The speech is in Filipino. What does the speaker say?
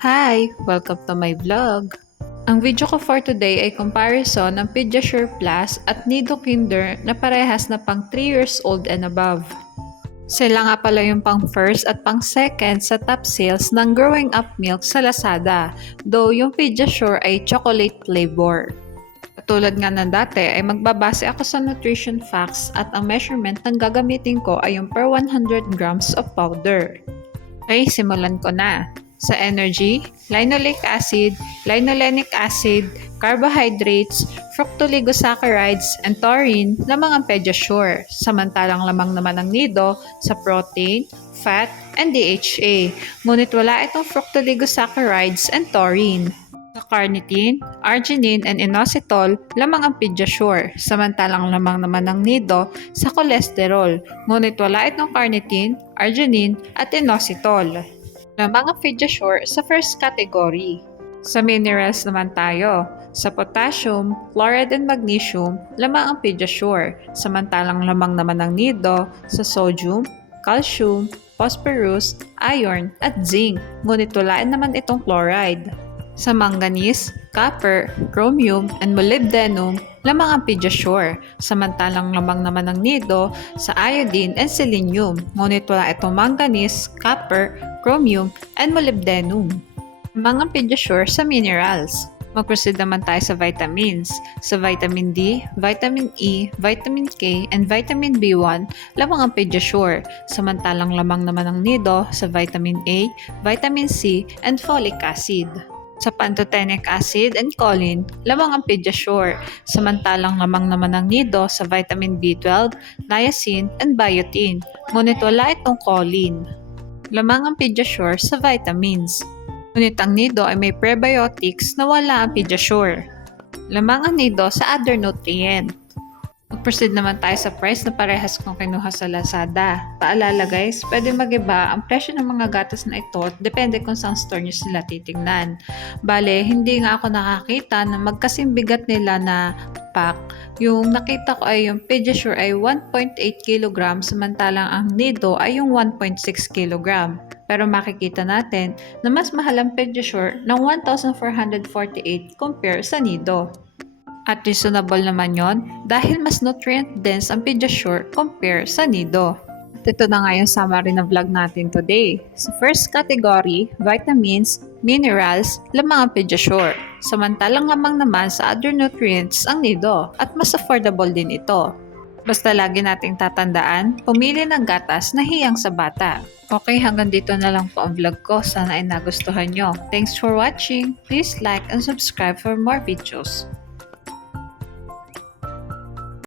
Hi! Welcome to my vlog. Ang video ko for today ay comparison ng Pediasure Plus at Nido Kinder na parehas na pang 3 years old and above. Sila nga pala yung pang first at pang second sa top sales ng growing up milk sa Lazada, though yung Pediasure ay chocolate flavor. Katulad nga ng dati ay magbabase ako sa nutrition facts at ang measurement ng gagamitin ko ay yung per 100 grams of powder. Okay, simulan ko na. Sa energy, linoleic acid, linolenic acid, carbohydrates, fructoligosaccharides, and taurine lamang ang Pediasure. Samantalang lamang naman ang Nido sa protein, fat, and DHA. Ngunit wala itong fructoligosaccharides and taurine. Sa carnitine, arginine, and inositol lamang ang Pediasure. Samantalang lamang naman ang Nido sa cholesterol. Ngunit wala itong carnitine, arginine, at inositol. Lamang ang Pediasure sa first category. Sa minerals naman tayo. Sa potassium, chloride, and magnesium, lamang ang Pediasure. Samantalang lamang naman ang Nido sa sodium, calcium, phosphorus, iron, at zinc. Ngunit wala naman itong chloride. Sa manganese, copper, chromium, and molybdenum, lamang ang Pediasure. Samantalang lamang naman ang Nido sa iodine and selenium. Ngunit wala itong manganese, copper, chromium, and molybdenum. Mga Pediasure sa minerals. Mag-proceed naman tayo sa vitamins. Sa vitamin D, vitamin E, vitamin K, and vitamin B1, lamang ang Pediasure. Samantalang lamang naman ang Nido sa vitamin A, vitamin C, and folic acid. Sa pantothenic acid and choline, lamang ang Pediasure. Samantalang lamang naman ang Nido sa vitamin B12, niacin, and biotin. Ngunit wala itong choline. Lamang ang Pediasure sa vitamins. Ngunit ang Nido ay may prebiotics na wala ang Pediasure. Lamang ang Nido sa other nutrient. Mag-proceed naman tayo sa price na parehas kung kinuha sa Lazada. Paalala guys, pwede mag-iba ang presyo ng mga gatas na ito depende kung saan store nyo sila titignan. Bale, hindi nga ako nakakita na magkasing bigat nila na pack. Yung nakita ko ay yung Pediasure ay 1.8 kg samantalang ang Nido ay yung 1.6 kg. Pero makikita natin na mas mahal ang Pediasure ng 1,448 compare sa Nido. At reasonable naman yon dahil mas nutrient-dense ang Pediasure compare sa Nido. At ito na nga yung summary ng vlog natin today. Sa first category, vitamins, minerals, lamang ang Pediasure. Samantalang lamang naman sa other nutrients ang Nido at mas affordable din ito. Basta lagi nating tatandaan, pumili ng gatas na hiyang sa bata. Okay, hanggang dito na lang po ang vlog ko. Sana ay nagustuhan nyo. Thanks for watching. Please like and subscribe for more videos.